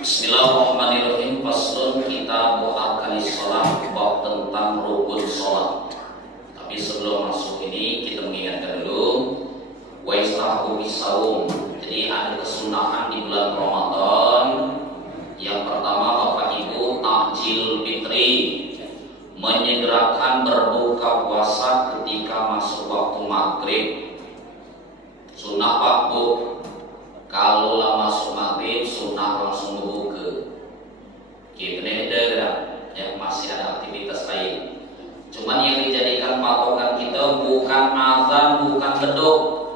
Bismillahirrahmanirrahim. Faslun kitab arkanis shalah, bab tentang rukun salat. Tapi sebelum masuk ini kita mengingatkan dulu wa istahabu bisaum. Jadi ada kesunahan di bulan Ramadan. Yang pertama Bapak Ibu takjil fitri, menyegerakan berbuka puasa ketika masuk waktu maghrib. Sunnah Pak Bu, kalau lah masuk maghrib sunnah langsung berbuka. Kita yang masih ada aktivitas lain. Cuman yang dijadikan patokan kita bukan azan, bukan beduk.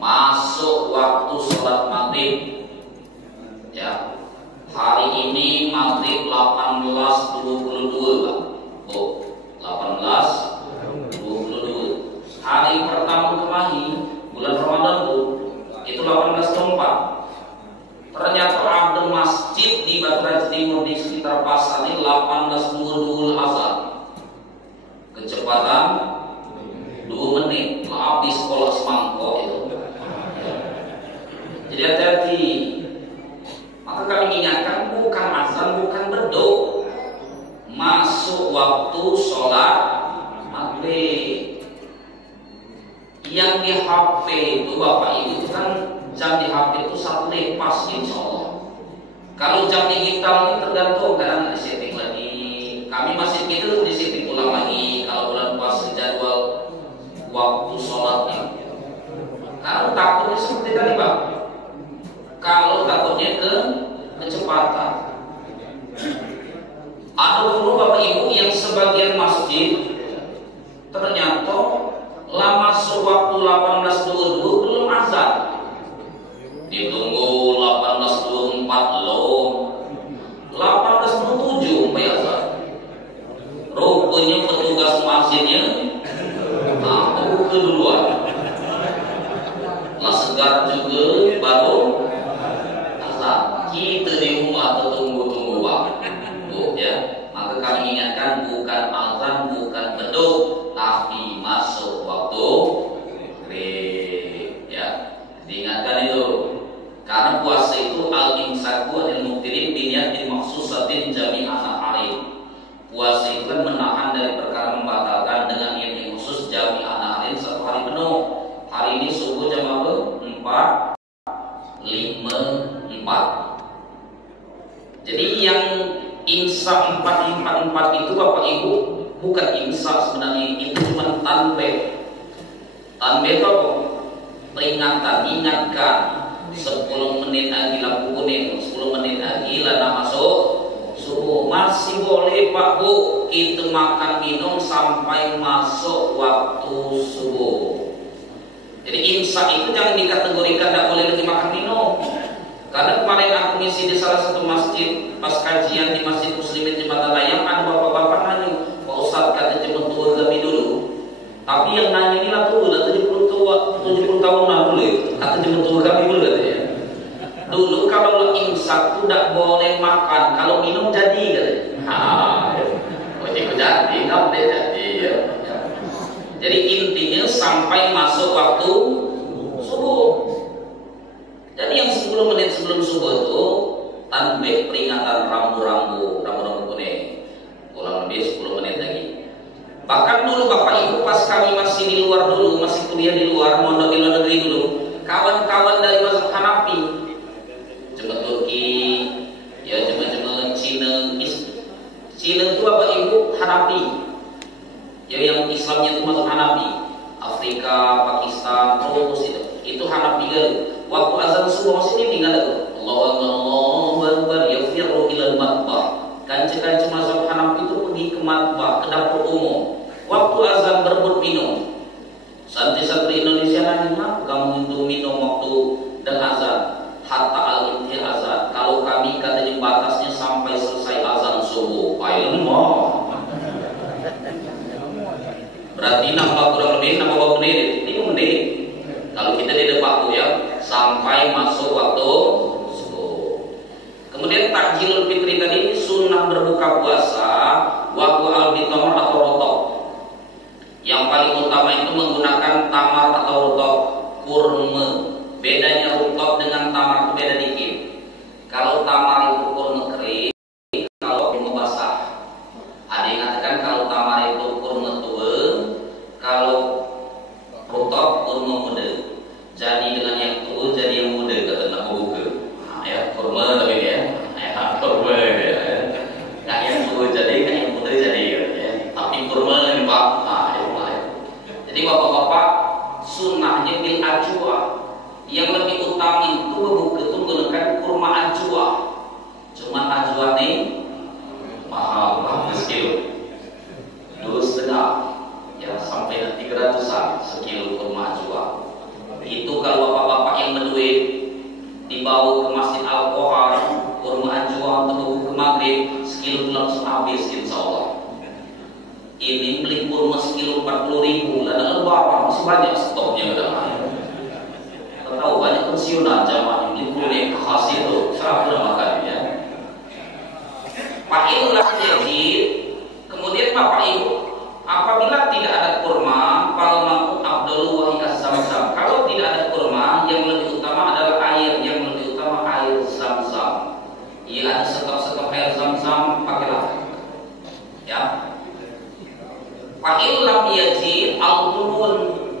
Masuk waktu sholat maghrib. Ya, hari ini maghrib 18.22 Pak. Bu, 18.22. Hari pertama kemarin bulan Ramadan Bu, itu 18.04. Ternyata ada masjid di Batu Raja Timur di sekitar pasar ini 18.22 azan. Kecepatan 2 menit, habis sekolah semangkok itu. Jadi hati-hati. Maka kami ingatkan bukan azan, bukan beduk. Masuk waktu sholat maghrib. Yang di HP itu Bapak Ibu kan jam di HP itu satu lepas insya Allah. Kalau jam digital ini tergantung, kadang di setting lagi. Kami masih gitu di setting ulang lagi. Kalau bulan puasa jadwal waktu sholatnya. Karena takutnya seperti tadi Pak. Kalau takutnya kecepatan. Ada dulu Bapak Ibu yang sebagian masjid ternyata lama sewaktu 18.22 belum azan. Ditunggu 18.24 loh. 18.27 sampai azan. Rupanya petugas masjidnya buka duluan. Lah segar juga baru azan. Kita di rumah tunggu-tunggu Pak. Bu ya. Maka kami ingatkan bukan azan, bukan beduk, tapi masuk waktu maghrib ya. Diingatkan itu. Karena puasa itu al-imsaku anil muftirin biniyatin maksusatin jami'an al-harim. Puasa itu kan menahan dari perkara membatalkan dengan niat yang khusus jami'an al-harim satu hari penuh. Hari ini subuh jam apa? 4.54. Jadi yang imsak 4.44 itu Bapak Ibu bukan imsak sebenarnya, itu cuma tanbih. Tanbih itu apa? Peringatan, ingatkan 10 menit lagi lampu kuning, 10 menit lagi lana masuk subuh. Masih boleh Pak Bu kita makan minum sampai masuk waktu subuh. Jadi imsak itu jangan dikategorikan tidak boleh lagi makan minum. Karena kemarin aku ngisi di salah satu masjid, pas kajian di Masjid Muslimin Jembatan Layang, ada bapak-bapak nanya, Pak Ustadz kata jemput tua kami dulu. Tapi yang nanya ini lah tua, 70 tahun lalu boleh. Kata jemput tua kami boleh katanya. Dulu kalau imsak itu tidak boleh makan, kalau minum jadi katanya. Jadi nggak boleh jadi. Ya. Jadi intinya sampai masuk waktu subuh. Jadi yang 10 menit sebelum subuh itu tanbih peringatan rambu-rambu kuning. Kurang lebih 10 menit lagi. Bahkan dulu Bapak Ibu pas kami masih di luar dulu, masih kuliah di luar, mondok di luar negeri dulu, kawan-kawan dari mazhab Hanafi, jemaah Turki, ya jemaah Cina. Cina itu Bapak Ibu Hanafi. Ya yang Islamnya itu mazhab Hanafi. Afrika, Pakistan, terus itu Hanafi kan. Waktu azan subuh masih ini tinggal itu Allahu Akbar yafirru ilal matbah. Kanca-kanca mazhab Hanafi itu pergi ke matbah, ke dapur umum. Waktu azan berebut minum. Santri-santri Indonesia nanya, kamu itu minum waktu dan azan hatta al-inti azan. Kalau kami katanya batasnya sampai selesai azan subuh. Ayo berarti nambah kurang lebih nambah menit, 3 menit. Kalau kita di depan ya sampai masuk waktu subuh. Kemudian takjil fitri tadi sunnah berbuka puasa waktu al-bitamar atau rotok. Yang paling utama itu menggunakan tamar atau rotok kurma. Bedanya rutab dengan tamar itu beda dikit. Kalau kurma tapi ya, kurma ya. Nggak yang putih jadi, nggak yang putih jadi ya. Tapi kurma ini pak, jadi bapak-bapak sunnahnya bil ajwa. Yang lebih utama itu menggunakan kurma ajwa. Cuma ajwa nih mahal, sekilo, 2,5 ya sampai 300-an sekilo kurma ajwa. Itu kalau bapak-bapak yang berduit dibawa ke Masjid Al-Kohar, kurma ajwa untuk ke maghrib sekilo langsung habis insya Allah. Ini beli kurma sekilo 40.000 dan lebaran masih banyak stoknya udah. Tahu banyak pensiunan jamaah yang beli kurma yang khas itu, serap udah makan ya. Pak Ibu lah jadi, kemudian Bapak Ibu, apabila tidak ada kurma, falmaku Abdul Wahid Zam-Zam. Kalau tidak ada kurma, yang lebih utama adalah air, yang lebih utama air Zam-Zam. Ya ada stok-stok air Zam-Zam, pakailah. Ya. Pak Ibu lam yaji al-qurun.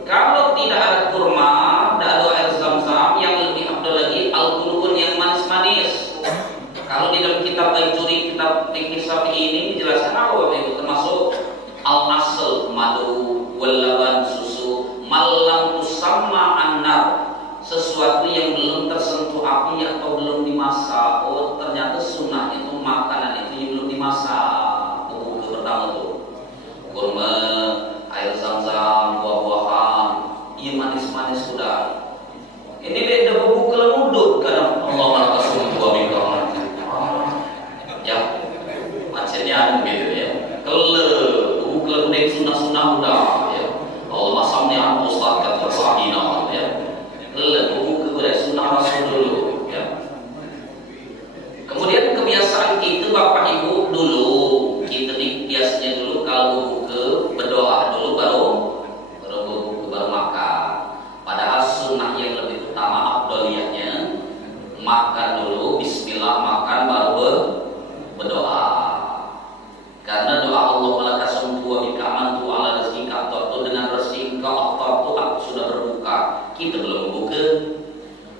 Kalau tidak ada kurma, tidak ada air Zam-Zam, yang lebih abdul lagi al-qurun yang manis-manis. Kalau di dalam kitab Al-Juri, kitab fikih Syafi'i ini dijelaskan apa itu termasuk al-asl madu wal-laban susu malam tusamma annar, sesuatu yang belum tersentuh api atau belum dimasak. Oh ternyata sunnah itu makanan itu yang belum dimasak. Buku pertama tuh kurma, air Zam-Zam, buah-buahan, iya manis-manis sudah. Ini beda buku kelemudut karena Allah malakasum buah bingkong. Ya, maksudnya begitu ya. Kalau kemudian sunnah-sunnah udah ya. Allah masamnya Ustaz kata sahabat ya. Buku kemudian sunnah Rasul dulu ya. Kemudian kebiasaan kita Bapak Ibu dulu, kita nih biasanya dulu kalau buku berdoa dulu baru makan. Padahal sunnah yang lebih utama afdaliyahnya makan dulu, bismillah makan baru berdoa. Karena doa Allah malakasum wa bika amantu ala rizqika itu dengan rezeki engkau aku sudah berbuka. Kita belum berbuka.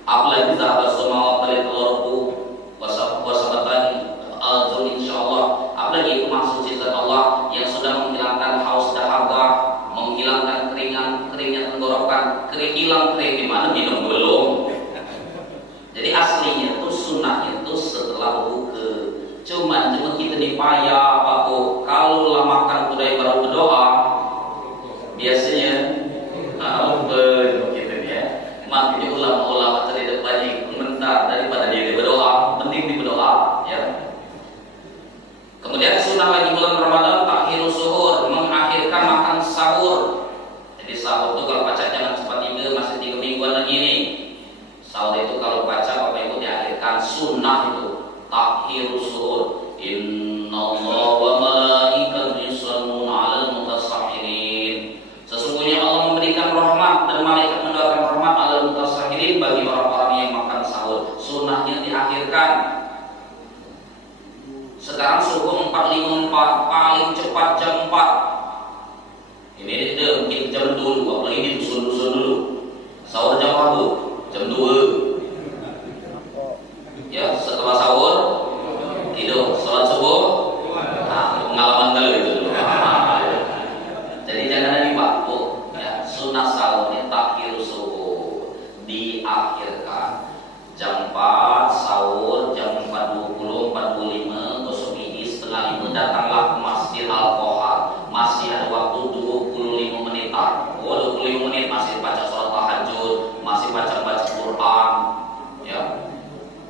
Apalagi sahabat semua kali telurku wasabatan al-jun insyaallah. Apalagi itu maksud sifat Allah yang sudah menghilangkan haus dahaga, menghilangkan keringat tenggorokan, hilang kering di mana minum belum. Jadi aslinya itu sunnahnya itu setelah berbuka. Cuma kita dipayah Pak, kalau lah makan kudai baru berdoa biasanya gitu ya. Makanya ulama-ulama tadi banyak komentar daripada dia berdoa, mending berdoa ya. Kemudian sunnah lagi bulan Ramadan takhiru suhur, mengakhirkan makan sahur. Jadi sahur itu kalau baca jangan cepat tidur, masih 3 mingguan lagi nih. Sahur itu kalau baca Bapak Ibu diakhirkan sunnah itu takhiru suhur. Innallaha wa malaikatahu yusholluna 'alal mutasahhirin. Sesungguhnya Allah memberikan rahmat dan malaikat mendoakan rahmat 'alal mutasahhirin bagi orang-orang yang makan sahur. Sunnahnya diakhirkan. Sekarang subuh 4.54 paling cepat jam 4. Ini dia mungkin jam dulu, apalagi di dusun-dusun dulu. Sahur jam berapa? Jam 2. Ya, setelah sahur tidur, sholat subuh. Nah, pengalaman kali itu dulu. Jadi jangan lagi waktu ya, sunnah sahurnya takhir subuh diakhirkan jam 4 sahur, jam 4.20, 4.25 gosok gigi, setengah 5 datanglah ke Masjid Al-Kohar. Masih ada waktu 25 menitan. 25 menit masih baca sholat tahajud, masih baca Quran ya.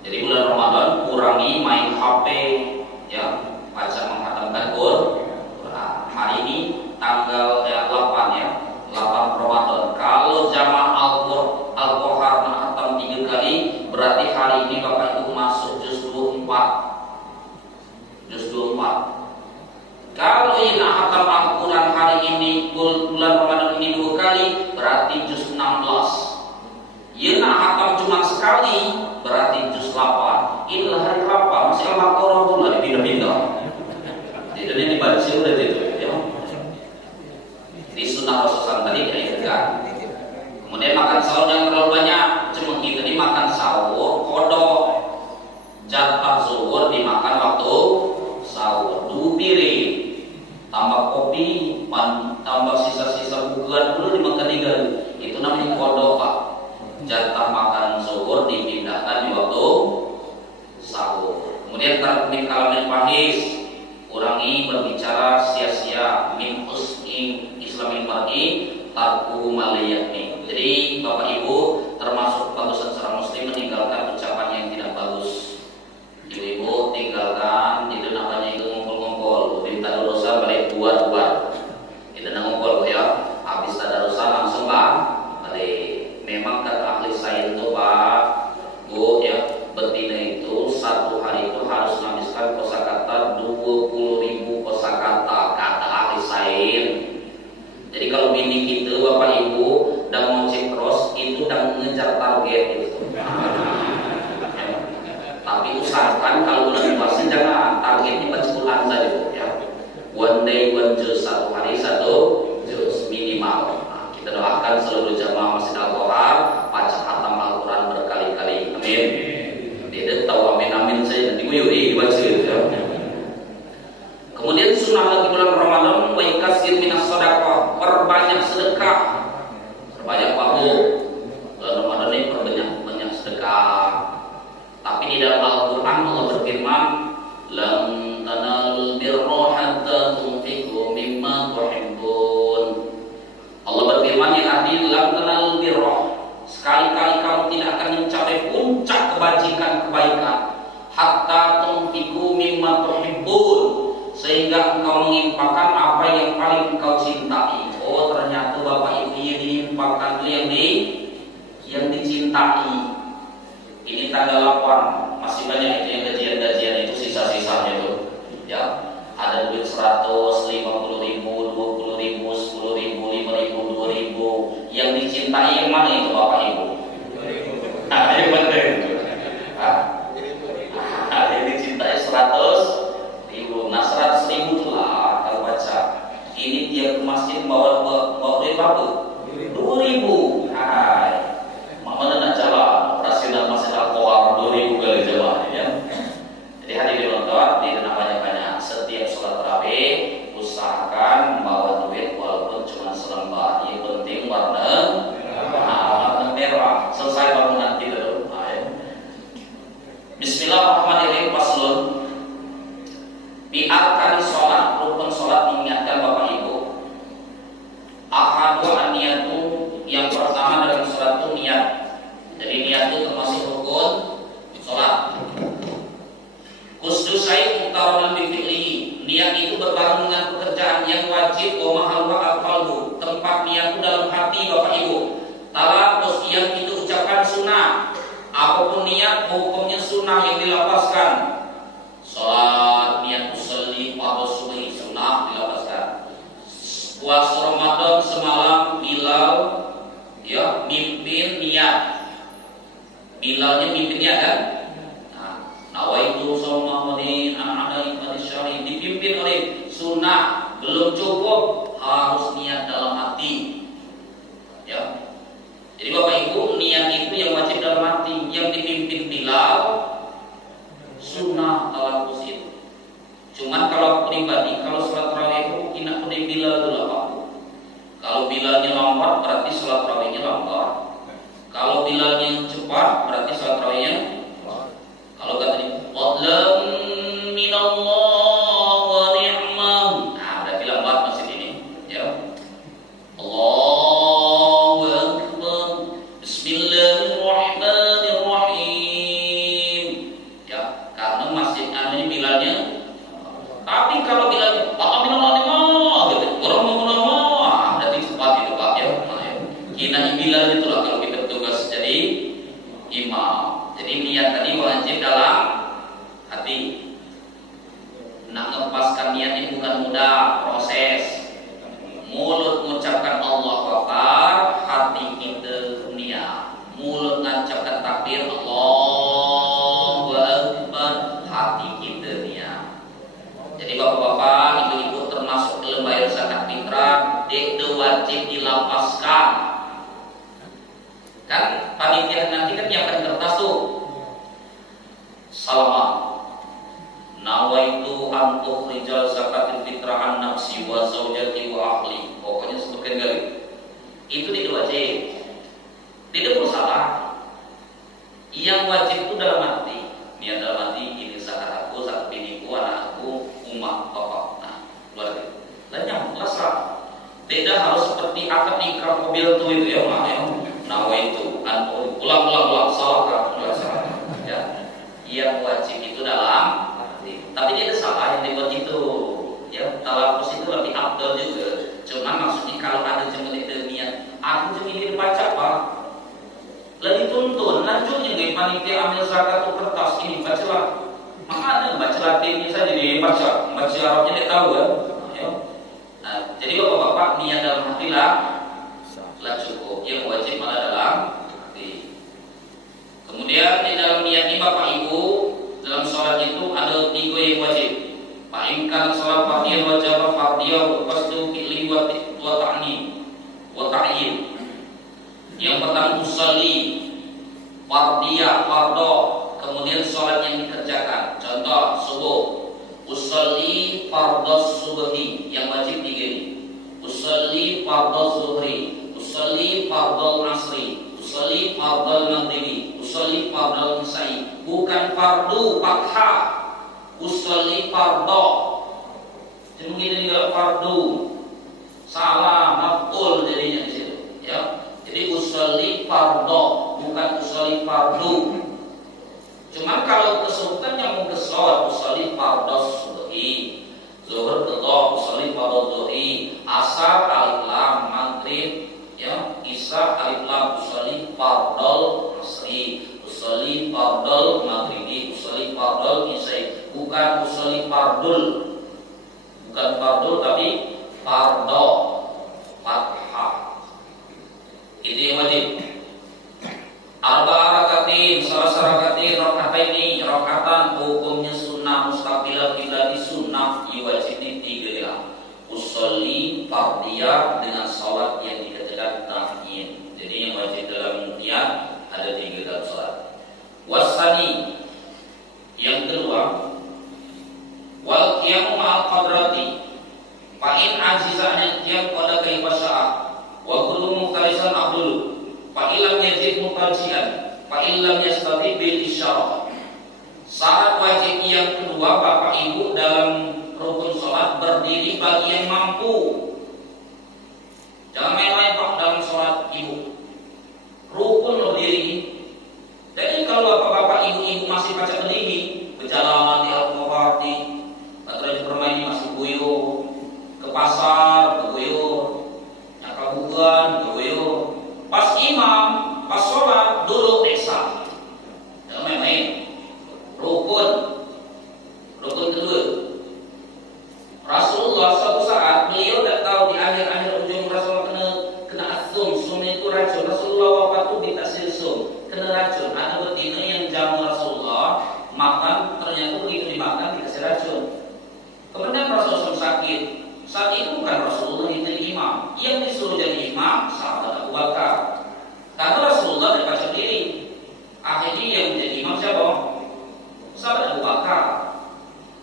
Jadi bulan Ramadan kurangi main HP ya, baca menghatamkan Quran. Hari ini tanggal 8 ya, 8 Ramadan. Kalau jamaah Al-Kohar menghatam 3 kali, berarti hari ini Bapak Ibu masuk juz 24. Juz 24. Kalau yang hatam Al-Quran hari ini bulan Ramadan ini 2 kali, berarti juz 16. Yang hatam cuma sekali, berarti juz 8. Inilah hari berapa? Masih Al-Baqarah dulu lagi pindah-pindah. Tidak ini dibaca udah itu ya. Di sunnah Rasulullah tadi diakhirkan. Kemudian makan sahur yang terlalu banyak. Cuma kita ini makan sahur kodok. jatah zuhur dimakan waktu sahur 2 piring, tambah kopi, tambah sisa-sisa bukuan dulu dimakan 3. Itu namanya kodok, Pak. Jatah makan zuhur dipindahkan di waktu sahur. Kemudian tarkib kalamin fahis, kurangi berbicara sia-sia. Min husni islamil mar'i tarku maliyatni. Jadi Bapak Ibu, termasuk bagusan seorang muslim meninggalkan ucapan yang tidak bagus. Ibu-ibu tinggalkan, itu namanya itu ngumpul-ngumpul. Minta dosa balik buat-buat. Itu ngumpul ya. Habis ada dosa langsung balik. Memang kata ahli sains itu Pak, Bu ya, betina itu 1 hari itu harus menghabiskan kosakata 20.000 kosakata, kata ahli sains. Jadi kalau bini kita Bapak Ibu dan mau cek cross itu dan mengejar target gitu. Tapi usahakan kalau bulan puasa jangan targetnya pencepulan saja ya. One day one juz, 1 hari 1 juz minimal. Nah, kita doakan seluruh jamaah Masjid Al-Qohar baca khatam Al-Quran berkali-kali. Amin. Tidak tahu amin saya nanti guyuri dibaca ya. Kemudian sunnah lagi bulan Ramadan wa yakasir minas shadaqah, perbanyak sedekah. Perbanyak waktu. Bulan Ramadan ini perbanyak sedekah. Tapi di dalam Al-Quran Allah berfirman, "Lan tanalul birra hatta tunfiqu mimma tuhibbun." Allah berfirman yang adil, "Lan tanalul birra." Sekali-kali kamu tidak akan mencapai puncak kebajikan-kebaikan hatta tunfiqu mimma tuhibbun, sehingga engkau menginfakkan apa yang paling engkau cintai. Oh, ternyata Bapak Ibu diinfakkan yang dicintai. Ini tanggal 8, masih banyak itu yang gajian-gajian itu sisa-sisanya tuh. Ya, ada duit 150.000, 20.000, 10.000, 5.000, 2.000. Yang dicintai yang mana itu Bapak Ibu? Nah, yang mana itu? Yang dicintai 100.000. Nah, 100.000 itulah kalau baca. Ini dia ke masjid bawa duit berapa? 2.000. Hai. Mana nak jalan operasional Masjid Al-Qohar 2.000 kali jalan ya. Jadi hadirin nonton, tidak banyak-banyak. Setiap sholat tarawih usahakan bawa duit walaupun cuma selembar. Yang penting warna merah. Selesai bangunan kita dulu. Bismillahirrahmanirrahim. Faslun. Bi arkani sholat, rukun sholat diingatkan Bapak Ibu. Ahadu an-niyatu, yang pertama dalam sholat itu niat. Jadi niat itu termasuk rukun sholat. Kusdu syai' muqarranan bi fi'lihi. Niat itu berbareng dengan pekerjaan yang wajib wa mahalluha al-qalbu. Tempat niat itu dalam hati Bapak Ibu. Talafuz yang itu ucapan sunnah. Apapun niat hukumnya sunnah yang dilafazkan. Sholat niat usolli fardhu subhi sunnah dilafazkan. Puasa Ramadan semalam Bilal ya mimpin niat. Bilalnya mimpinnya kan? Nah, nawaitu shauma ghadin ada ibadah syar'i, dipimpin oleh sunnah. Belum cukup, harus niat dalam hati. Ya. Jadi Bapak Ibu, niat itu yang wajib dalam hati. Yang dipimpin Bilal sunnah talafuz itu. Cuman kalau pribadi, kalau sholat tarawih itu kena pada Bilal dulu Pak. Kalau Bilalnya lambat berarti sholat tarawihnya lambat. Kalau Bilalnya cepat berarti sholat tarawihnya. Kalau kata dia fadlan minallah wa ni'mah, nah berarti lambat masjid ini ya. Allahu akbar, bismillahirrahmanirrahim ya, karena masjid ini Bilalnya. Tapi kalau Bilalnya fadlan minallah gitu, orang mau berarti cepat itu Pak ya. Kina Bilal itulah kalau kita tugas jadi imam. Jadi niat tadi wajib dalam hati. Nak ngepaskan niat ini bukan mudah, proses. Mulut mengucapkan Allahu Akbar, hati kita niat. Mulut mengucapkan takbir Allahu Akbar, hati kita niat. Jadi bapak-bapak, ibu-ibu termasuk ulama, nawaitu an tukhrijal zakatil fitrah an nafsi wa zaujati wa ahli. Pokoknya sebutkan kali. Itu tidak wajib. Tidak bersalah. Yang wajib itu dalam hati. Niat dalam hati, ini zakat aku, zakat biniku, anak aku, umat, bapak. Nah, luar biasa. Dan yang sah. Tidak harus seperti akad nikah mobil itu ya, Mak ya. Nawaitu an ulang salah. Ya. Yang wajib itu dalam hati. Tapi tidak salah yang dibuat itu. Ya, talafus itu lebih afdal juga. Cuma maksudnya kalau ada jengkel itu niat, aku jengkel ini dibaca Pak. Lebih tuntun, lanjutnya gaya panitia ambil zakat itu kertas ini bacalah. Mana bacalah ini saja dibaca, baca Arabnya dia tahu kan. Ya. Nah, jadi bapak-bapak niat dalam hati lah cukup. Yang wajib malah dalam hati. Kemudian di dalam niat ini bapak ibu dalam sholat itu ada 3 yang wajib. Paimkan sholat fardiyah wajib fardiyah wasdu fi'li wa ta'yin. Yang pertama usolli fardiyah fardo, kemudian sholat yang dikerjakan. Contoh subuh, usolli fardhos subhi yang wajib 3 ini. Usolli fardhos zuhri, usolli fardhol asri, usolli fardhol maghribi, usolli fardhol isya'i. Bukan fardu fathah, usolli fardho. Jadi ini juga fardu. Salah maf'ul jadinya di situ, ya. Jadi usolli fardho, bukan usolli fardu. Cuma kalau kesulitan yang mau kesolat usolli fardhos subhi, zuhur qadha usolli fardhos zuhri, asar alif lam maghrib, ya, isya alif lam usolli fardhol asri, usolli fardhol maghribi, usolli fardhol isya. Bukan usolli fardul, bukan fardul tapi fardho fathah. Itu yang wajib. Arba'a rakatin, salah rakatin, rakaataini, rakaatan hukumnya sunnah mustaqbilah qiblat sunnah wajib 3 ya. Usolli fardiyah dengan salat yang dikerjakan tahyin. Jadi yang wajib dalam niat ada 3 dalam salat. Wasani yang kedua, wal qiyamu ma'al qadrati. Fa in ajiza'an qiyam qada kaifa sya'a wa kullu muftarisan abdul. Fa illam yajid mutarjian, fa illam yastati bil isyarah. Syarat wajib yang kedua Bapak Ibu dalam rukun salat berdiri bagi yang mampu. Jangan main-main Pak dalam salat Ibu. Rukun berdiri. Jadi kalau Bapak-bapak Ibu-ibu masih baca berdiri, berjalan di Al-Muhardi, atau bermain masih buyur, ke pasar, ke buyur, nyakal bukan, ke buyur. Pas imam, pas sholat, duduk desa. Jangan main-main. Rukun kedua. Rasulullah suatu saat beliau tak tahu di akhir-akhir ujung Rasulullah kena asum. Sum itu racun. Rasulullah wafat itu ditasir sum, kena racun. Ada betina yang jamu Rasulullah makan, ternyata begitu dimakan dikasih racun. Kemudian Rasulullah sakit. Saat itu bukan Rasulullah yang jadi imam, yang disuruh jadi imam sahabat Abu Bakar. Karena Rasulullah terbaca diri. Akhirnya yang menjadi imam siapa? Sahabat Abu Bakar.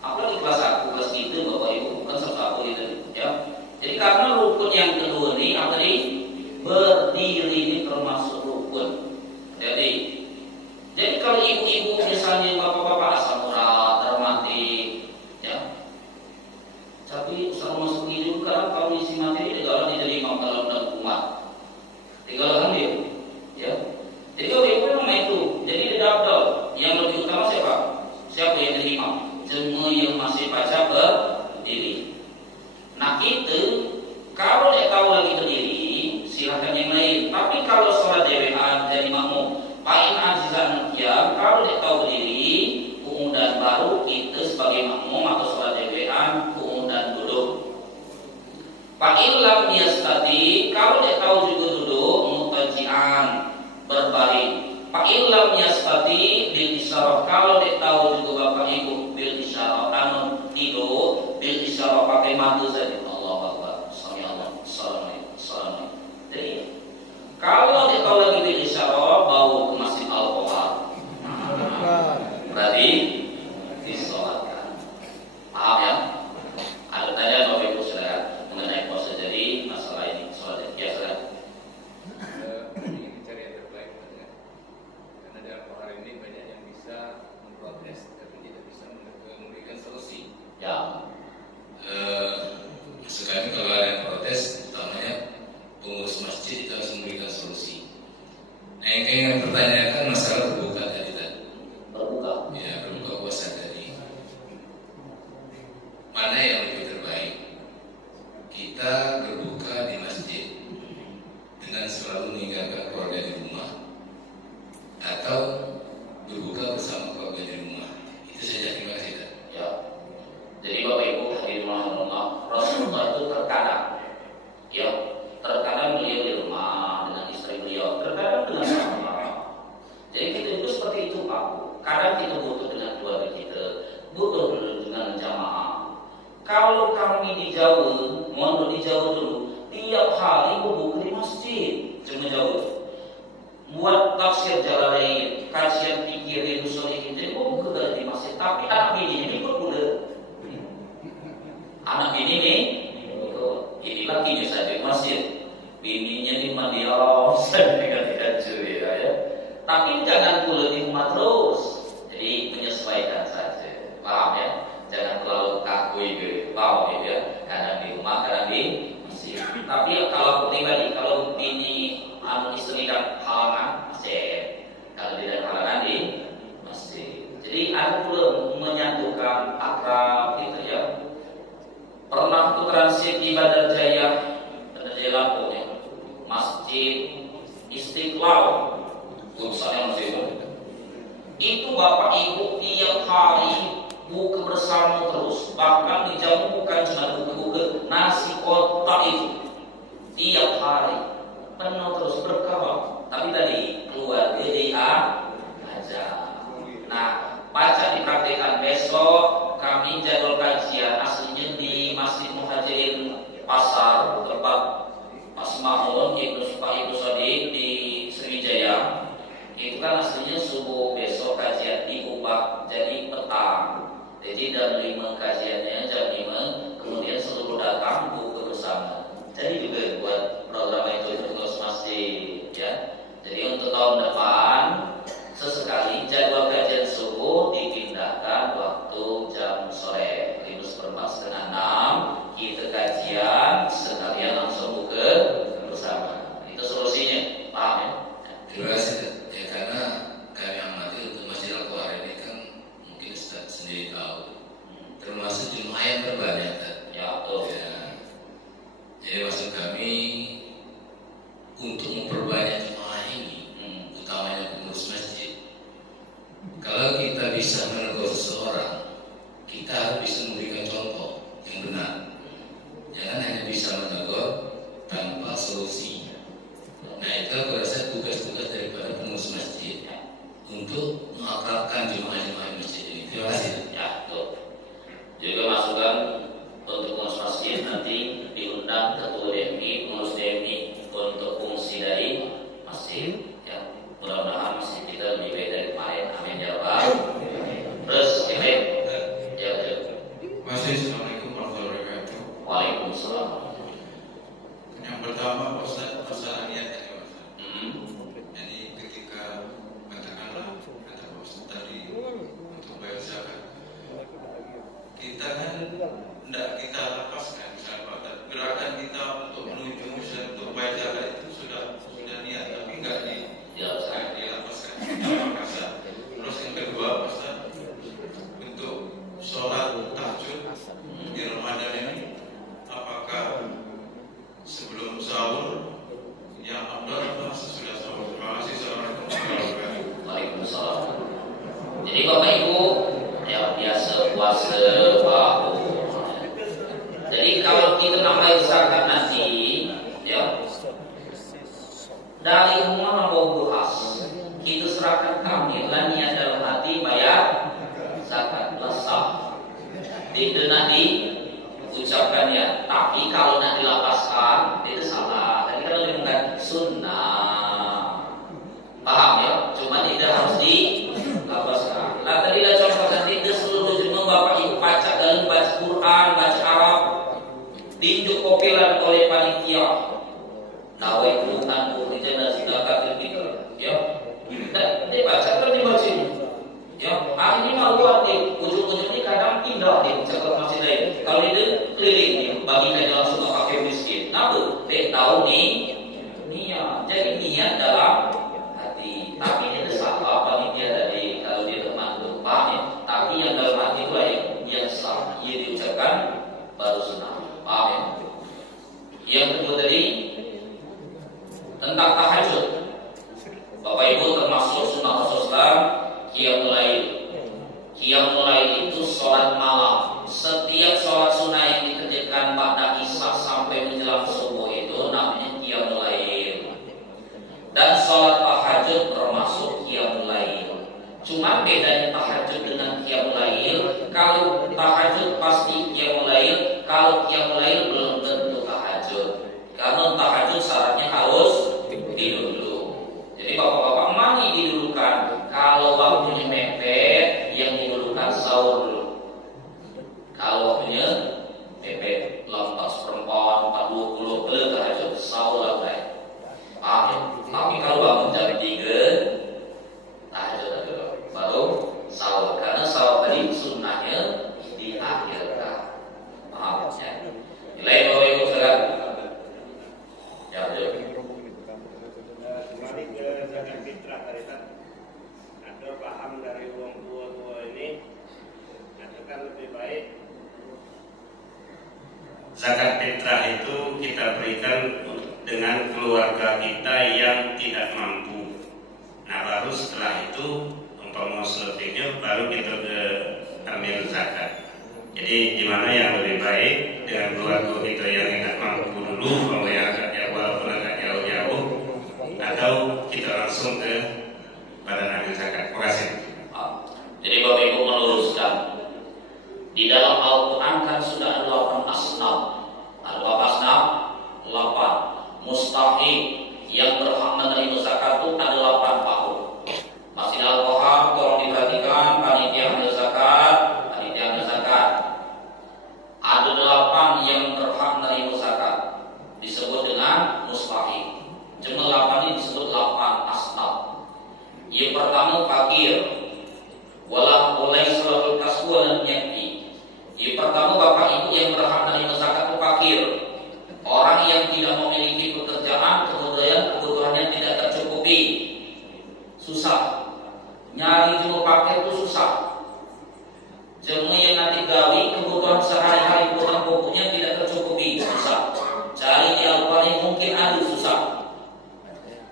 Apalagi kelas aku, kelas itu Bapak Ibu, bukan satu itu, ya. Jadi karena rukun yang kedua ini, apa ini? Berdiri ini termasuk rukun. Jadi kalau ibu-ibu misalnya bapak-bapak asal murah, termati, ya. Tapi sama masuk hidup kan kalau isi materi negara jadi imam dalam umat. Tinggal dia, ya. Jadi kalau ibu memang itu, jadi tidak abdal. Yang lebih utama siapa? Siapa yang jadi imam? Semua yang masih baca berdiri. Nah itu kalau dia tahu lagi berdiri, silakan yang lain. Tapi kalau sholat dewean jadi makmum, paling azizan qiyam, kalau dia tahu berdiri, kemudian baru kita sebagai makmum atau sholat dewean dan duduk. Pak Ilham yastati, kalau dia tahu juga duduk mutajian berbaring. Pak Ilham yastati bil isyarah, kalau dia tahu juga Bapak Ibu bil isyarah anu tidur bil isyarah pakai mata saja. Allahu Akbar. Assalamualaikum. Jadi kalau dia tahu lagi bil isyarah bawa ke Masjid Al-Qawar. Berarti disolatkan. Paham ya? Ada tanya Bapak Ibu saudara mengenai puasa, jadi masalah ini soal ya saudara. Ingin cari yang terbaik ya. Karena dalam hal ini banyak yang bisa memprotes tapi tidak bisa memberikan solusi. Ya. Maksud kami kalau ada yang protes, utamanya pengurus masjid itu harus memberikan solusi. Nah yang ingin pertanyakan masalah berbuka tadi. Berbuka. Ya, berbuka puasa tadi. Mana yang lebih terbaik? Kita berbuka di masjid dengan selalu meninggalkan keluarga di rumah, atau berbuka bersama keluarga di rumah? Itu saja, terima kasih. Ya. Jadi Bapak Ibu hadirin rahimakumullah, Rasulullah itu terkadang beliau di rumah dengan istri beliau, terkadang dengan sahabat. Jadi kita itu seperti itu Pak. Kadang kita butuh dengan keluarga kita, butuh dengan jamaah. Kalau kami di Jawa, mondok di Jawa dulu, tiap hari berbuka di masjid, cuma Jawa. Buat tafsir Jalalain, kajian fikih Riyadhus Shalihin, jadi berbuka di masjid. Tapi anak bini ini berbuka. Anak bini ini, ini lakinya saja di masjid, bininya di Madiau, saya tidak curi ya. Tapi jangan pula di rumah terus. Jadi menyesuaikan saja. Paham ya? Jangan terlalu kaku gitu. Paham ya? Kadang di rumah, kadang di masjid. Tapi kalau pribadi, kalau bini istri dan halangan masjid. Kalau tidak halangan di masjid. Jadi ada pula menyatukan akrab gitu ya. Pernah aku transit di Bandar Jaya Lampung ya. Masjid Istiqlal. Urusannya masih itu Bapak Ibu tiap hari buka bersama terus. Bahkan di jamu bukan cuma buka-buka, nasi kotak itu tiap hari penuh terus berkawal. Tapi tadi keluar GDA aja. Nah, baca dipraktikkan besok. Kami jadwal kajian aslinya di Masjid Muhajirin Pasar, tempat Mas Mahmud Ibnu Sodik di Sriwijaya. Itu kan aslinya subuh, besok kajian diubah jadi petang. Jadi jam 5 kajiannya, jam 5, kemudian seluruh datang buka bersama. Jadi juga buat program itu terus masjid ya. Jadi untuk tahun depan sesekali jadwal kajian subuh dipindahkan waktu jam sore 5:45, kita kajian sekalian langsung buka bersama. Itu solusinya, paham ya? Terima kasih. Karena kami amati untuk Masjid Al-Quran ini kan mungkin Ustaz sendiri tahu, termasuk jumlah yang terbanyak. Ya betul. Ya. Jadi maksud kami untuk memperbanyak jumlah ini, utamanya pengurus masjid. Kalau kita bisa menegur seseorang, kita harus bisa memberikan contoh yang benar. Jangan hanya bisa menegur tanpa solusi. Nah itu aku rasa tugas-tugas daripada pengurus masjid untuk mengakrabkan jemaah-jemaah masjid ini. Terima kasih. Ya, betul. Juga masukan untuk pengurus masjid nanti diundang ketua DMI, pengurus DMI untuk fungsi dari masjid. Ya, mudah-mudahan masjid kita lebih baik dari kemarin. Amin ya Rabbal. Terus, ya. Masih Assalamualaikum warahmatullahi wabarakatuh. Waalaikumsalam. Yang pertama masalah niat. Jadi ketika katakanlah kata Ustaz tadi untuk bayar zakat, kita kan tidak kita lepaskan misalnya gerakan kita untuk menuju misalnya untuk bayar zakat itu sudah niat tapi enggak dilepaskan. Apakah sah? Terus yang kedua Ustaz, untuk sholat tahajud di Ramadan ini apakah sebelum sahur yang afdal atau sesudah sahur? Terima kasih. Assalamualaikum warahmatullahi wabarakatuh. Waalaikumsalam. Jadi Bapak Ibu yang biasa puasa bahu. Jadi kalau kita nambahin zakat nanti, ya dari rumah membawa beras, kita serahkan kami niat dalam hati bayar zakat sah. Tidak nanti ucapkan ya. Tapi kalau nak dilapaskan itu salah. Tadi kan lebih mengatakan sunnah. Paham ya? Cuma tidak harus dilapaskan. Nah tadi dah contohkan tidak seluruh Nawaitu an ukhrijana zakatul fitr. Ya. Dan dia baca kan dibaca ini. Ya, ini mah luar nih. Ujung-ujungnya kadang pindah nih cakap masih lain. Kalau itu keliling nih, bagikan langsung ke fakir miskin. Nah, dia tahu nih niat. Jadi niat dalam hati. Tapi dia salah apa nih dia tadi kalau dia teman lupa ya. Tapi yang dalam hati itu yang sah. Ia diucapkan baru sunnah. Paham ya? Yang kedua tadi tentang tahajud. Bapak Ibu termasuk sunnah Rasulullah qiyamul lail. Qiyamul lail itu sholat malam. Setiap sholat sunnah yang dikerjakan ba'da isya sampai menjelang subuh itu namanya qiyamul lail. Dan sholat tahajud termasuk qiyamul lail. Cuma bedanya tahajud dengan qiyamul lail, kalau tahajud pasti qiyamul lail, kalau qiyamul lail belum tentu tahajud. Karena tahajud syaratnya harus tidur dulu. Jadi bapak-bapak mari didulukan. Kalau waktunya mepet, yang didulukan sahur dulu. Kalau waktunya mepet, 4:04, 4:20 belum tahajud, sahur lah guys. Tapi kalau bangun jam 3, tahajud dulu, baru sahur. Karena sahur tadi sunnahnya diakhirkan. Paham ya? Nilai bapak ibu sekarang. Ya betul. Kembali ke zakat fitrah tadi kan, ada paham dari orang tua ini, katakan lebih baik zakat fitrah itu kita berikan dengan keluarga kita yang tidak mampu. Nah baru setelah itu umpama selebihnya baru kita ambil zakat. Jadi gimana yang lebih baik dengan keluarga kita yang tidak mampu dulu, kalau yang agak jauh walaupun agak jauh-jauh, atau kita langsung ke badan amil zakat. Terima kasih. Jadi Bapak Ibu meluruskan, di dalam Al-Quran kan sudah ada 8 asnaf. Ada berapa asnaf? 8. Mustahik yang berhak menerima zakat itu ada 8 tahun. Masih Al-Quran tolong diperhatikan, panitia amil zakat, panitia amil zakat. Ada 8 yang berhak menerima zakat, disebut dengan mustahik. Jumlah 8 ini disebut 8 asnaf. Yang pertama fakir, wala ulaisul kaswa dan nyati. Yang pertama bapak ibu yang berhak menerima zakat itu fakir, orang yang tidak memiliki pekerjaan, kemudian kebutuhannya tidak tercukupi, susah nyari cuma pakai itu susah. Cuma yang nanti gawi kebutuhan sehari-hari, kebutuhan pokoknya tidak tercukupi, susah. Cari di Al-Quran mungkin ada, susah.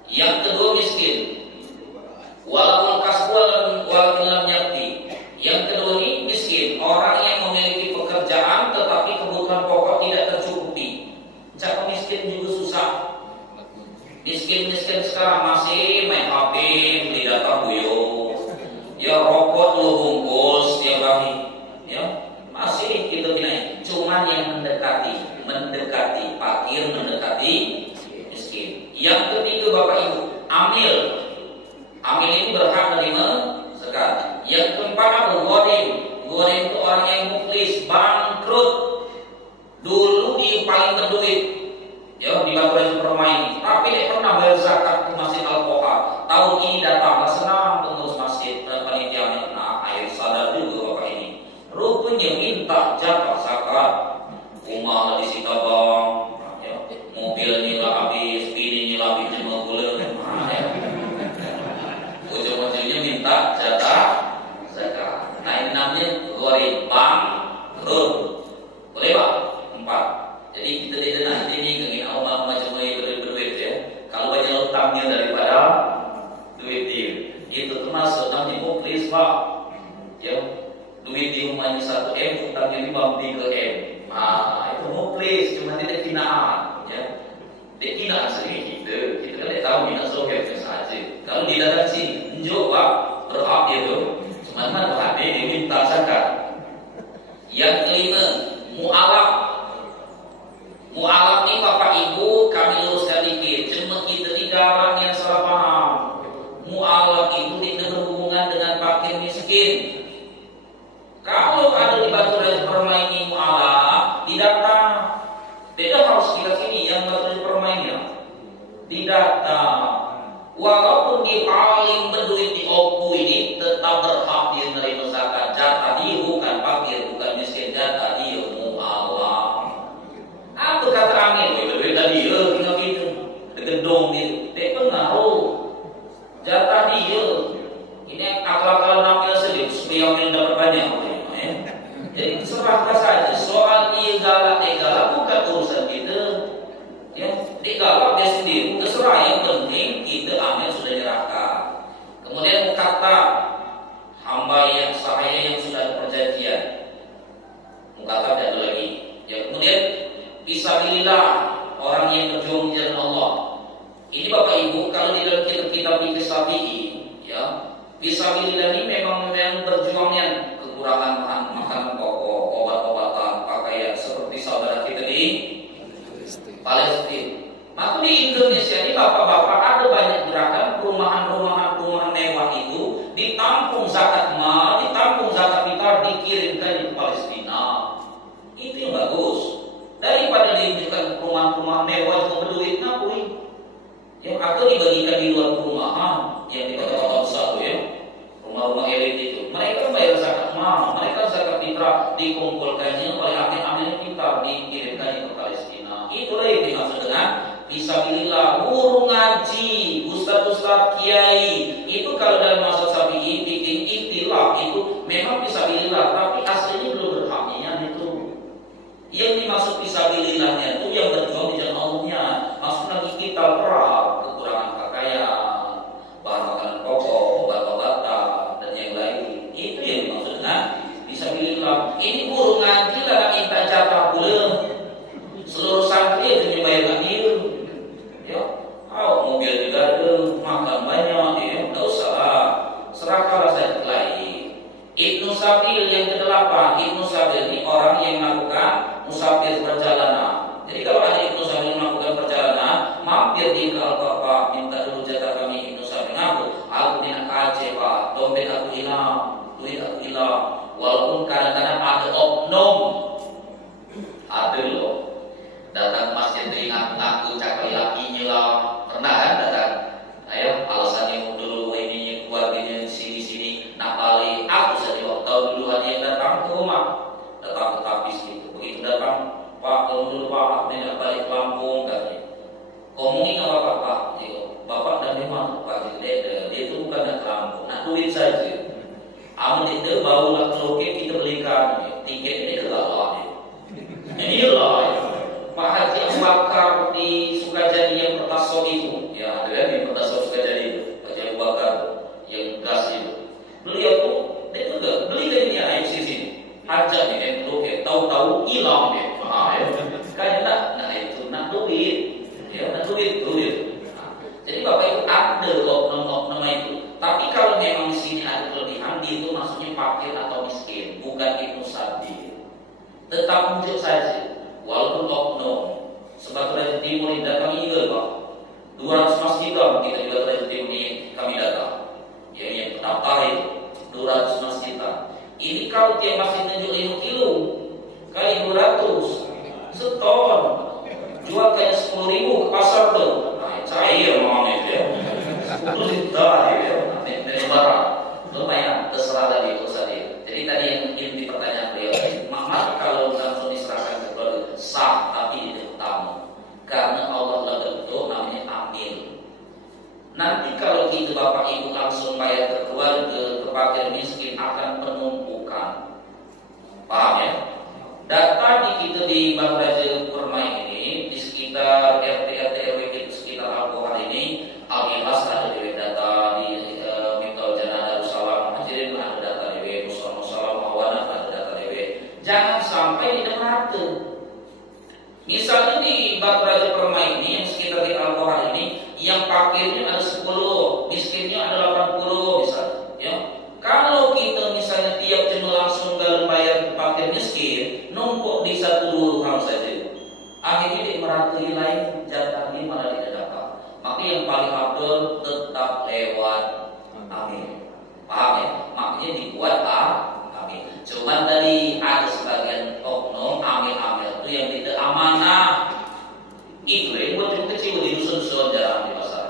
Yang kedua miskin, walaupun kasbul walaupun lam yakti. Yang kedua ini miskin, orang yang memiliki pekerjaan tetapi kebutuhan pokok tidak tercukupi. Cak miskin juga susah. Miskin sekarang masih main HP, beli data buyo, ya rokok lu bungkus tiap hari, ya masih kita bilang. Cuman yang mendekati fakir, mendekati miskin. Yang ketiga bapak ibu, amil ini berhak menerima zakat. Yang keempat apa? Gharim itu orang yang muflis, bangkrut. Dulu dia paling berduit, ya di bangunan permain, tapi dia pernah bayar zakat ke Masjid Al-Qoha. Tahun ini datang, senang pengurus masjid, panitia. Nah, air sadar juga bapak ini. Rupanya minta jatah zakat. Rumah disita bang, ya, mobilnya lah habis, bininya lah habis cuma gula. Ujung-ujungnya minta jatah zakat. Nah ini namanya gharim, bangkrut. Boleh pak? 4. Jadi kita tidak nanti ini ingin Allah macam berduit ya. Kalau banyak utangnya daripada duit dia, itu termasuk namanya muflis pak. Ya, duit di rumahnya 1M, utangnya 3M. Nah itu muflis, cuma tidak kinaan. Ya, tidak kinaan sendiri kita kan tidak tahu minat sohib saja. Kalau di dalam sini, njok pak, berhak itu, cuma berhak dia diminta zakat. Yang kelima, mu'alaf ini bapak ibu kami luruskan dikit. Cuma kita tidak orang yang salah paham. Mu'alaf itu tidak berhubungan dengan fakir miskin. Kalau ada di batu dari permainan mu'alaf, tidak tahu. Beda harus kita sini yang batu dari permainnya. Jadi serahkan saja. Soal dia galak bukan urusan kita. Ya, dia galak dia sendiri. Terserah, yang penting kita amin sudah nyerahkan. Kemudian kata hamba yang sahaya yang sudah ada perjanjian. Kata ada lagi. Ya, kemudian fisabilillah, orang yang berjuang di jalan Allah. Ini Bapak Ibu, kalau di dalam kitab fikih Syafi'i, ya, fisabilillah ini memang berjuangnya kekurangan makanan pokok, obat-obatan, pakaian seperti saudara kita di Palestina. Maka di Indonesia ini bapak-bapak ada banyak gerakan perumahan mewah itu ditampung zakat mal, ditampung zakat fitrah, dikirimkan di Palestina. Itu yang bagus. Daripada diunjukkan perumahan mewah itu berduit ngapui. Yang atau dibagikan di luar perumahan yang di kota-kota besar itu ya. Rumah-rumah elit itu. Mereka bayar zakat mal, mereka zakat fitrah, dikumpulkannya oleh amin-amin kita, dikirimkannya ke Palestina. Itulah yang dimaksud dengan fisabilillah. Guru ngaji, ustaz-ustaz kiai itu kalau dalam mazhab Syafi'i bikin ikhtilaf itu memang fisabilillah, tapi aslinya belum berhaknya itu. Yang dimaksud fisabilillahnya itu yang berjuang di jalan Allahnya. Maksud lagi kita perang kekurangan pakaian, bahan makanan pokok, obat-obatan dan yang lain. Itu yang dimaksud dengan fisabilillah. Ini guru ngaji lah minta jatah pula. Seluruh santri itu dibayar dia. Ya, mobil juga ada, makan banyak, ya, tak usah lah. Serahkanlah saja ke lain. Ibnu Sabil yang ke-8. Ibnu Sabil ini orang yang melakukan musafir perjalanan. Jadi kalau ada Ibnu Sabil melakukan perjalanan, mampir di Al-Ka'bah, minta dulu jatah kami. Ibnu Sabil ngaku, aku tidak ke Aceh Pak, dompet aku hilang, duit aku hilang. Walaupun kadang-kadang ada oknum, ada loh, datang masjid ngaku-ngaku cakap lakinya lah. Pernah kan datang? Ayo, alasannya dulu ini keluarganya sini nak balik. Aku saja tahu dulu ada yang datang ke rumah, datang ke tapis itu. Begitu datang, Pak, tunggu dulu Pak, aku nak balik ke Lampung katanya. Ngomongin sama Bapak, Bapak dan memang Pak dia itu bukan nak ke Lampung, nak duit saja. Amun itu barulah ke loket kita belikan tiket ini ke Allah. Ini lah. Pak Haji Abu Bakar di Sukajadi yang pertasok itu, ya ada kan yang pertasok Sukajadi itu, Pak Haji Abu Bakar yang gas itu. Beliau tuh dia juga beli dari dia air sini, hajat nih yang loket, tahu-tahu hilang dia. Ya. Kayak nak itu nak duit, ya nak duit. Jadi Bapak itu ada oknum-oknum itu. Tapi kalau memang di sini ada kelebihan, dia itu maksudnya fakir atau miskin, bukan Ibnu Sabil. Tetap unjuk saja. Walaupun oknum, sebab Raja Timur ini datang juga Pak 200 masjid kita juga Raja Timur ini kami datang. Yang pendaftar itu 200 masjid. Ini kalau tiap masjid tunjuk 5 kilo kali 200 seton, jual kayak 10.000 ke pasar tuh. Nah, cair mamanya itu ya. 10 juta ya, dari barang. Lumayan, terserah tadi urusan dia. Jadi tadi yang inti pertanyaan beliau, Mama kalau langsung diserahkan ke keluarga sah, tapi tidak utama. Karena Allah lah bentuk namanya amil. Nanti kalau kita Bapak Ibu langsung bayar ke keluarga, ke fakir miskin akan penumpukan. Paham ya? Data di kita di Bang Raja Permai ini, di sekitar RT RW kita sekitar Al-Quran ini, Al-Ikhlas ada di data di Mitol Jana Darussalam, Hajirin ada data di Musalam Mawana ada data di. Jangan sampai tidak merata. Misalnya di Bang Raja Permai ini yang sekitar di Al-Quran ini, yang fakirnya ada 10, miskinnya ada 80 misalnya. Ya. Kalau kita misalnya tiap jam langsung dalam bayar fakir miskin, numpuk di 1-2 orang saja. Akhirnya dia merhatiin lain, jatahnya malah tidak dapat. Maka yang paling abdul tetap lewat amin. Paham ya? Makanya dibuat amin. Cuman tadi ada sebagian oknum amin-amin itu yang tidak amanah. Itu yang buat yang kecil di dusun-dusun jarang di pasar.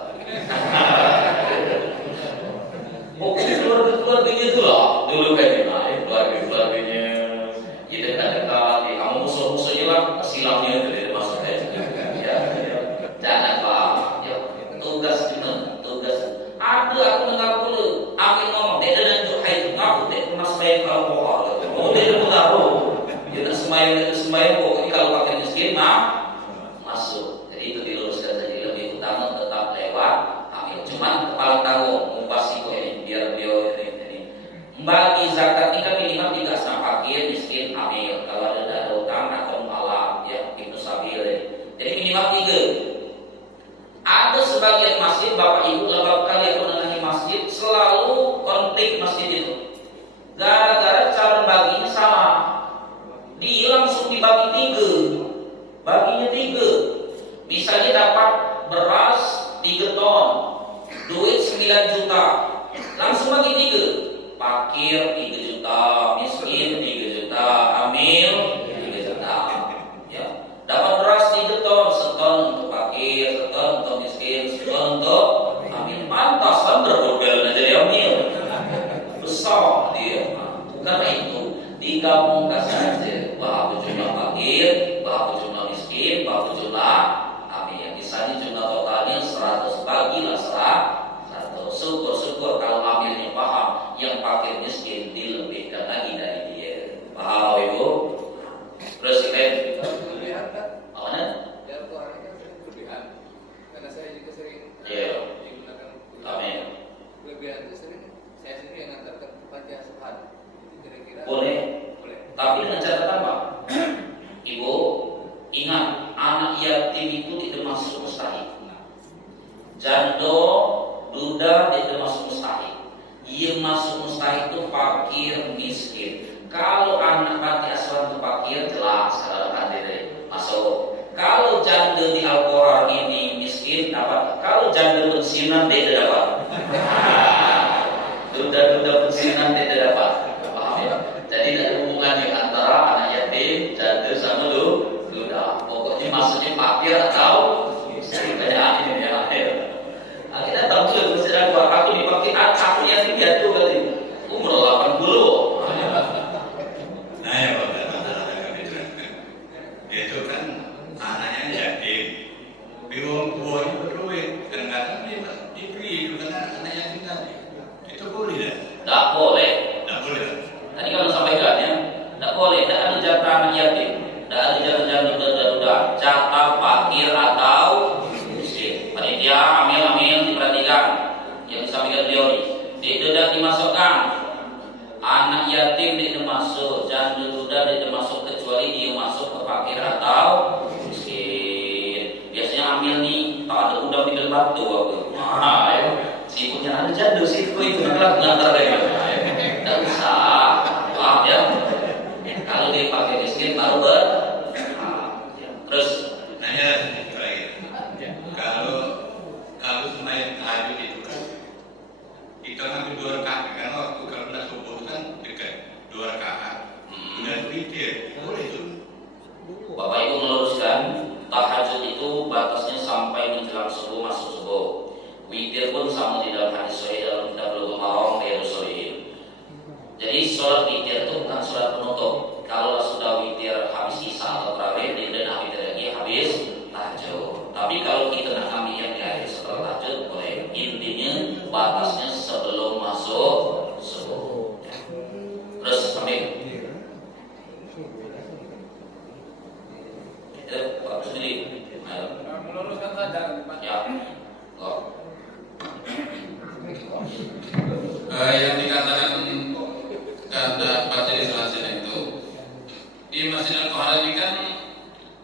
Keluarganya itu lah dulu kayak gimana keluarganya ya dekat-dekat ya, kamu musuh-musuhnya lah silapnya itu maksudnya ya jangan Pak ya, tugas sembahyang pokoknya kalau fakir miskin masuk. Jadi itu diluruskan saja, lebih utama tetap lewat amil. Cuman paling tahu mubasiko ini biar beliau ini bagi zakat ini kan minimal 3 sama fakir miskin amil. Kalau ada utang atau malah ya itu sabil. Jadi minimal 3. Ada sebagian masjid Bapak Ibu beberapa kali aku menerangi masjid selalu konflik masjid itu. Gara-gara cara baginya salah. Dia langsung dibagi 3. Baginya 3. Misalnya dapat beras 3 ton, duit 9 juta. Langsung bagi 3. Fakir 3 juta, miskin 3 juta, amil 3 juta. Ya. Dapat beras 3 ton, seton untuk fakir, seton untuk miskin, seton untuk amil. Pantas kan berbobel aja dia amil. Besar dia. Karena itu digabungkan saja bahwa jumlah fakir, bahwa jumlah miskin, bahwa jumlah amil. Misalnya jumlah totalnya 100, bagilah 100. Syukur-syukur kalau amilnya paham, yang fakir miskin dilebihkan lagi dari dia. Paham Ibu? Terus kita Kelebihan kan? mana? Ya Al-Quran kan sering kelebihan. Karena saya juga sering digunakan Amin. kelebihan itu sering saya sendiri yang ngantarkan ke panti asuhan. Kira-kira Boleh. boleh. Tapi dengan catatan Pak, Ibu ingat anak yatim itu tidak masuk mustahil. Janda, duda tidak masuk mustahil. Yang masuk mustahil itu fakir miskin. Kalau anak panti asuhan itu fakir jelas kalau hadir masuk. Kalau janda di Al-Quran ini miskin dapat. Kalau janda pensiunan tidak dapat. Duda-duda pensiunan tidak dapat. Paham ya? Jadi ada hubungannya antara anak yatim, janda sama duda. Pokoknya maksudnya fakir atau miskin. Kayak ini ya. Kita tahu sudah bersedia buat aku dipakai aku yatim jatuh kali. Umur 80. Nah ya Pak, itu kan anaknya yatim, bingung buahnya berduit, kadang-kadang dia dibeli itu karena anak yatim tadi. Itu boleh dah? Tak boleh. Tak boleh. Tadi kalau sampaikan ya, tak boleh. Tak ada jatah anak yatim, tak ada jatah duda-duda, jatah fakir atau miskin. Panitia amil diperhatikan yang disampaikan beliau ini. Tidak dimasukkan. Anak yatim tidak masuk, janda duda tidak masuk kecuali dia masuk ke fakir atau miskin. Biasanya amil nih, tak ada udang di batu aku. Si punya ada janda situ itu ngantar dia. Tidak usah, maaf ya. Kalau dia pakai miskin baru terus. Nanya terakhir, kalau sembahyang tahajud itu kan kita ngambil 2 rakaat kan waktu kalau udah subuh itu kan dekat 2 rakaat. Udah witir, boleh itu. Bapak Ibu meluruskan tahajud itu batasnya sampai menjelang subuh masuk subuh. Witir pun sama di dalam hadis sahih dalam kitab Bulughul Maram Riyadhus Shalihin. Jadi sholat witir itu bukan sholat penutup. Kalau sudah witir habis isya atau tarawih, tidak nak witir lagi habis tahajud. Tapi kalau kita nak ambil yang di akhir setelah tahajud boleh. Intinya batasnya sebelum masuk subuh. Terus sampai Pak sendiri. Meluruskan saja Pak. Ya. Oh. Yang dikatakan kata Majelis Al-Azhar itu di Masjid Al-Qahar ini kan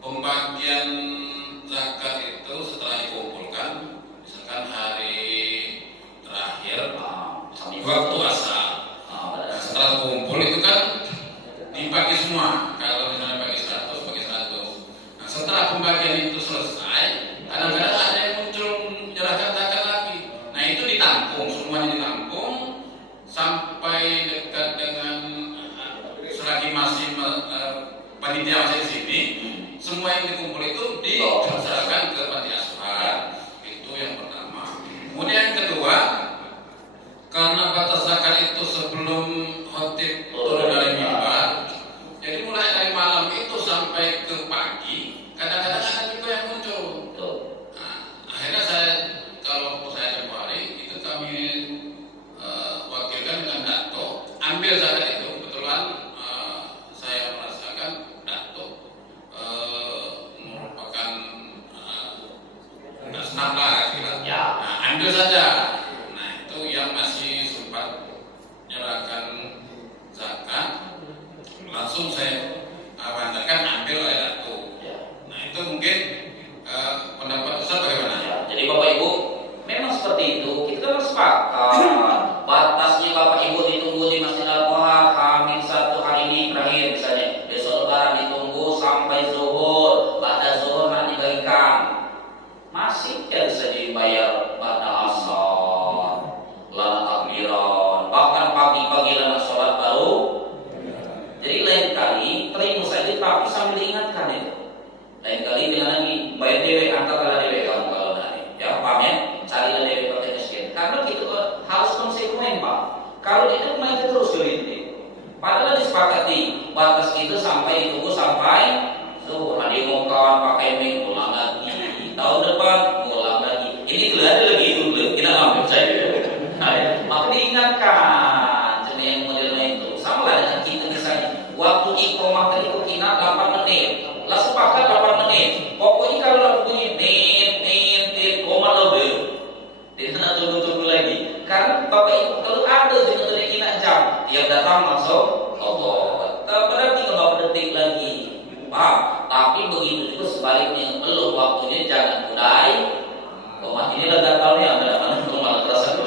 pembagian zakat itu setelah dikumpulkan, misalkan hari terakhir waktu asar, setelah kumpul itu kan dibagi semua. Kalau misalnya bagi 100, bagi 100. Nah, setelah pembagian itu selesai, kadang-kadang ada yang muncul menyerahkan zakat lagi. Nah itu ditampung, semuanya ditampung sampai dekat dengan selagi masih panitia masih di sini, semua yang dikumpul itu diserahkan ke panti asuhan. Itu yang pertama. Kemudian yang kedua, karena batas zakat itu sebelum khotib turun dari mimbar, jadi mulai dari malam itu sampai ke pagi, kadang-kadang ada juga yang muncul. Nah, akhirnya kalau saya tempoh hari itu kami wakilkan dengan Dato, ambil zakat itu. Kebetulan saya merasakan Dato langsung saya amankan ambil oleh Datuk. Nah itu mungkin pendapat Ustaz bagaimana? Ya, jadi Bapak Ibu memang seperti itu. Kita kan sepakat batasnya Bapak Ibu ditunggu di Masjid Al-Qohar Hamin 1 hari ini terakhir misalnya. Besok Lebaran ditunggu sampai zuhur, pada zuhur nanti dibagikan. Masih ya bisa dibayar pada asar, lana takbiran, bahkan pagi-pagi lana sholat baru. Jadi lain kali terima saja tapi sambil diingatkan itu. Lain kali dengan lagi bayar dewe antara dewe kamu kalau nanti ya paham ya, carilah dewe pakai miskin. Karena kita harus konsekuen Pak. Kalau itu main terus gelintir. Padahal disepakati batas itu sampai ditunggu sampai tuh nanti mau kawan pakai mic ulang lagi, tahun depan ulang lagi. Ini ada lagi itu kita ngambil saya. Maka diingatkan jenis yang modelnya itu sama lah dengan kita misalnya waktu iqomah itu kita 8 menit lah sepakat 8 menit pokoknya kalau lagu bunyi tit koma lebih dia nak tunggu lagi karena Bapak Ibu kalau ada juga tulis kita jam tiap datang masuk berarti nggak berapa detik lagi paham tapi begitu juga sebaliknya belum waktunya jangan mulai koma ini lah gatalnya ada mana malah terasa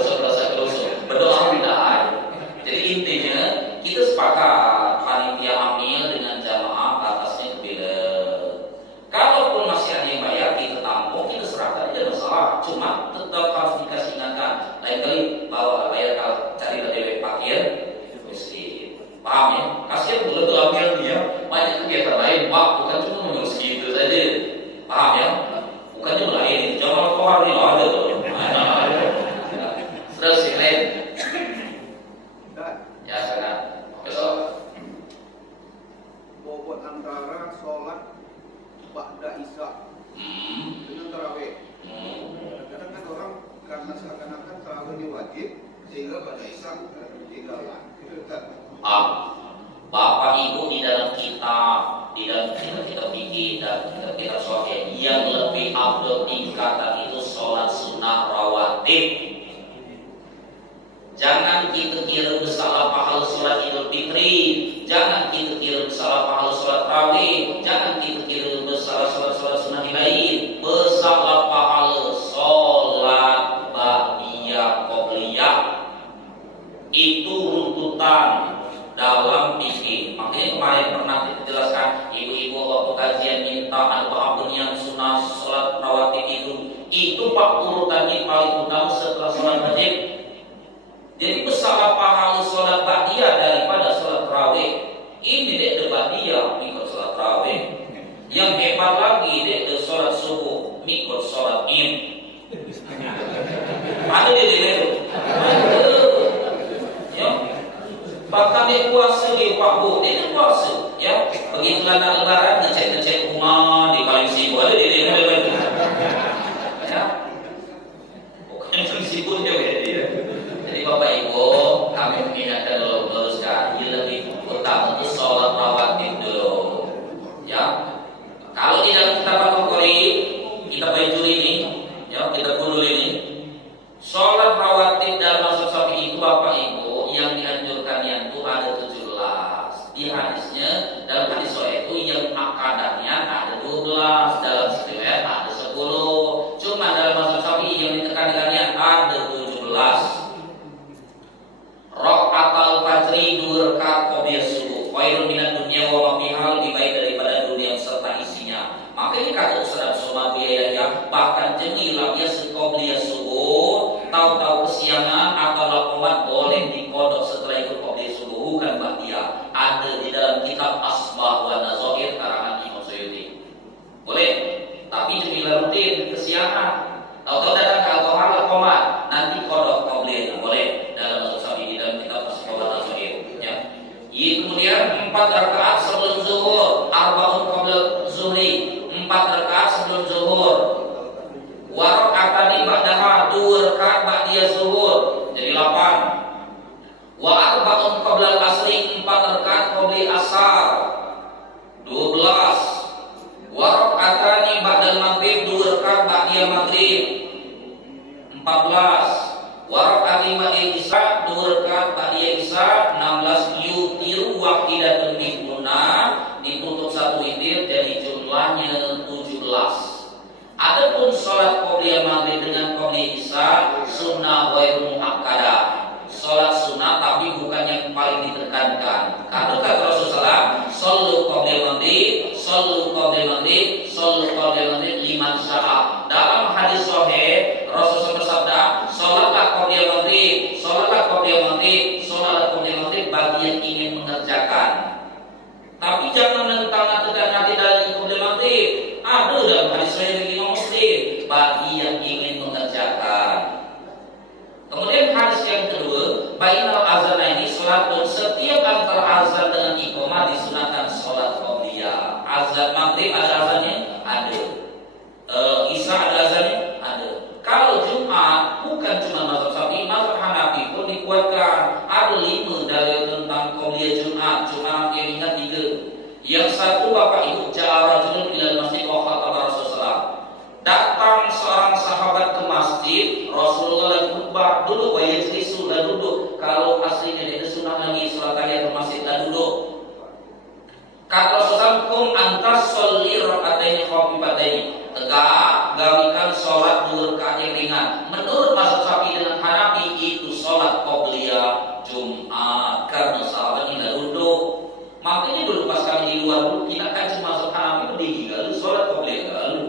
berdoa tidak. Jadi intinya kita sepakat panitia amil dengan jamaah batasnya berbeda. Kalaupun masih ada yang bayar kita tampung kita serahkan aja masalah. Cuma tetap harus dikasih ingatkan. Lain kali bawa bayar cari dewe parkir mesti paham ya. Kasihan belum ambil dia banyak kegiatan lain Pak bukan cuma mengurus gitu saja paham ya. Bukan cuma lain jamaah kohar ini ada tuh. Terus yang lain ya sangat besok bobot antara sholat ba'da isya dengan tarawih. Kadang-kadang kan orang karena seakan-akan tarawih ini wajib sehingga ba'da isya ketinggalan. Bapak Ibu di dalam kitab kita fikih dan kita sahih yang lebih afdal tingkatan itu sholat sunnah rawatib. Jangan kita kira bersalah pahala sholat Idul Fitri, jangan kita kira bersalah pahala sholat tarawih, jangan kita kira bersalah sholat sunnah lain, bersalah pahala sholat ba'diyah qobliyah. Itu runtutan dalam fikih. Makanya kemarin pernah dijelaskan ibu-ibu waktu kajian minta ada yang sunnah sholat rawatib itu pak urutannya paling utama setelah sholat wajib. Jadi besar pahala sholat ba'diyah daripada sholat tarawih. Ini dek ba'diyah ikut sholat tarawih. Yang hebat lagi dek sholat subuh ikut sholat im. Ada di itu. Ya. Bahkan dia puasa di Pak Bu, dia puasa. Ya. Begitulah nak lebaran ngecek rumah di paling sibuk ada di itu. Ya. Bukan paling sibuk dia. Bapak Ibu, kami mengingatkan dulu sekali lebih utama itu sholat rawatib dulu. Ya, kalau di dalam kitab Al-Bukhari kita baca ini, ya kita dulu ini, sholat rawatib dalam mazhab Syafi'i itu Bapak Ibu yang dianjurkan yang itu ada 17. Di hadisnya dalam hadis sahih itu yang akadannya ada 12, dalam riwayat ada 10. Cuma dalam mazhab Syafi'i yang ditekankannya ada 17. Rakaat al-fajri 2 rakaat qobliyah subuh. Khairun minad dunya wa ma fiha, lebih baik daripada dunia serta isinya. Makanya kata Ustaz Somad biayanya bahkan jenilah biasa qobliyah subuh, tahu-tahu kesiangan atau lakukan boleh dikodok setelah itu qobliyah subuh bukan ba'diyah. Ada di dalam kitab Asbah wa Nazair karangan Imam Suyuti. Boleh, tapi jenilah rutin kesiangan. Tahu-tahu datang ke Al-Qohar lakukan nanti kodok qobliyah boleh dalam kemudian 4 rakaat sebelum zuhur, arba'un qabla zuhri, 4 rakaat sebelum zuhur. Wa raka'atani ba'daha, 2 rakaat ba'diyah zuhur, jadi 8. Wa arba'un qabla asri, 4 rakaat qabli asar, 12. Wa raka'atani ba'dal maghrib, 2 rakaat ba'diyah maghrib, 14. Warakati ba'diyah isya 2 rakaat ba'diyah isya 16. Yutiru wahidatun minhun sholat qobliyah maghrib dengan qobliyah isya sunnah ghairu muakkadah. Sholat sunnah tapi bukan yang paling ditekankan. Karena kata Rasulullah, shollu qobliyah maghrib, shollu qobliyah maghrib, shollu qobliyah maghrib liman sya'a. Dalam hadis sahih Rasulullah bersabda, sholatlah qobliyah maghrib, sholatlah qobliyah maghrib, sholatlah qobliyah maghrib bagi yang ingin mengerjakan. Tapi jangan mentang-mentang nanti dari qobliyah maghrib. Ada dalam hadis sahih Imam Muslim bagi yang ingin mengerjakan. Kemudian hadis yang kedua, bainal azan ini sholat setiap antara azan dengan iqamah disunahkan sholat qobliyah. Azan maghrib ada azannya? Ada. Isya ada azannya? Ada. Kalau Jumat bukan cuma mazhab Syafi'i, mazhab Hanafi pun dikuatkan. Ada 5 dalil tentang qobliyah Jumat. Cuma yang ingat 3. Yang satu, Bapak Ibu, ja'a rajulun ilal masjid wa khataba Rasulullah. Datang seorang sahabat ke masjid, Rasulullah lagi khutbah, duduk, wa yajlisu, dan duduk. Kalau aslinya itu sunnah lagi, sholat kalian ke masjid, dan duduk. Kata Rasulullah, kum antas sholli rakataini khafifataini. Tegak, gawikan sholat 2 rakaat yang ringan. Menurut mazhab Syafi'i dengan Hanafi itu sholat qobliyah Jumat, karena sahabatnya duduk. Makanya dulu pas kami di luar dulu, kita kan cuma mazhab Hanafi berdiri, lalu sholat qobliyah lalu.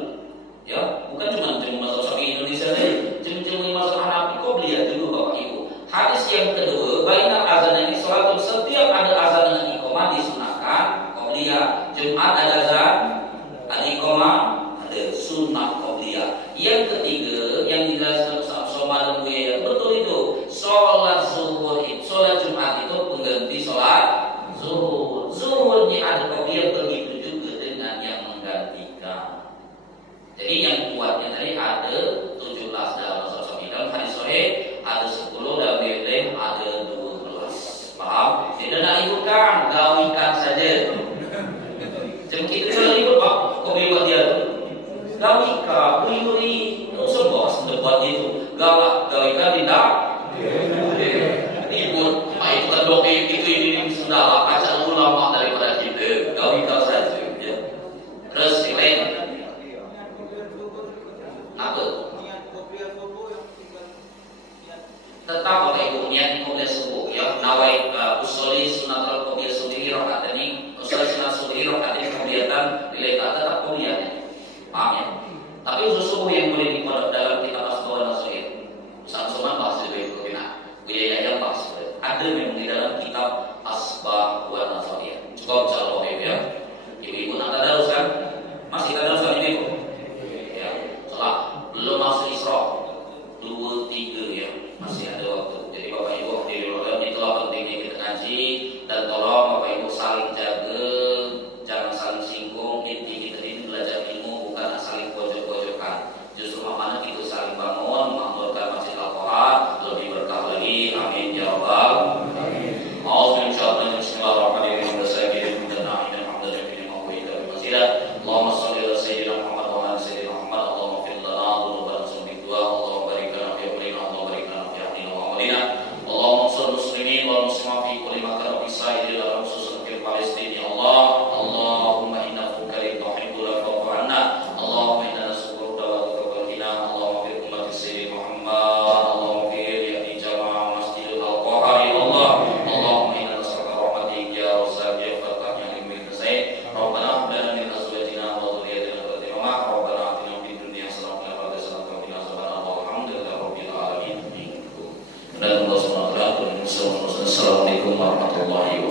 Ya, bukan cuma mazhab Syafi'i Indonesia saja, cuma mazhab Hanafi qobliyah dulu Bapak Ibu. Hadis yang kedua, bainal azan ini sholat setiap ada azan dengan iqamah disunahkan qobliyah. Jumat ada azan, ada iqamah, ada sunnah qobliyah. Yang ketiga, yang dijelaskan sama dan Buya, betul itu. Sholat zuhur, sholat Jumat itu pengganti sholat zuhur. Zuhurnya ada qobliyah, begitu juga dengan yang menggantikan. Jadi yang kuatnya tadi ada 17 dalam mazhab Syafi'i. Dalam hadis sahih ada 10, dalam riwayat ada 12. Paham? Tidak nak ributkan, gawikan saja. Macam kita kalau ribut, Pak, kau buat dia gawika, buyuri, semua sudah buat itu. Gawikan tidak ribut. Pak itu kan dok itu ini sudah baca ulama daripada kita. Gawika saja. Ya. Terus yang lain. Apa? Tetap Bapak Ibu niat qobliyah subuh ya. Nawai usoli sunatul qobliyah subuhi rakaatani, usoli sunat subuhi rakaatani qobliyatan dileka tetap qobliyahnya. Paham ya? Tapi usul subuh yang boleh dikodok dalam kitab Asbah Nasuhin. Ustaz Somad bahas lebih berkenaan. Buya yang bahas. Ada memang di dalam kitab Asbah Nasuhin. Cukup calon ya. Ibu-ibu nak tadarus kan? Masih tadarus kan ibu? Ya. Setelah belum masuk Isra 2, 3 ya. Masih ada waktu. Jadi Bapak Ibu itulah pentingnya kita ngaji, dan tolong Bapak Ibu saling jaga, jangan saling singgung. Inti kita ini belajar ilmu, bukan saling pojok-pojokan. Justru mana kita saling bangun, makmurkan Masjid Al-Quran lebih berkah lagi. Amin ya rabbal alamin. Allahumma shalli ala sayyidina Muhammad wa ala sayyidina Muhammad. Allahumma fir lana dhunubana subhanahu. Allahumma barik lana fi amrina, Allahumma barik lana fi ahlina wa amalina. Allahumma ansur muslimin wal muslimat fi kulli makan wa fi sa'iril ardi khususan fi Palestin ya Allah. Allahumma innaka karim tuhibbul afwa anna. Allahumma inna nas'aluka wa tuqabbal Allahumma fi ummati sayyidina Muhammad. Allahumma fi yadi jamaah Masjidil Al-Qahar ya Allah. Allahumma inna nas'aluka rahmatik ya Rasul ya Fatah ya Ibnu Sayyid. Rabbana hab lana min azwajina wa dhurriyyatina qurrata a'yun. Rabbana atina fid dunya hasanah wa fil akhirati hasanah wa qina adzabannar. Walhamdulillahi rabbil alamin. Dan Allah Subhanahu wa taala. Assalamualaikum warahmatullahi wabarakatuh.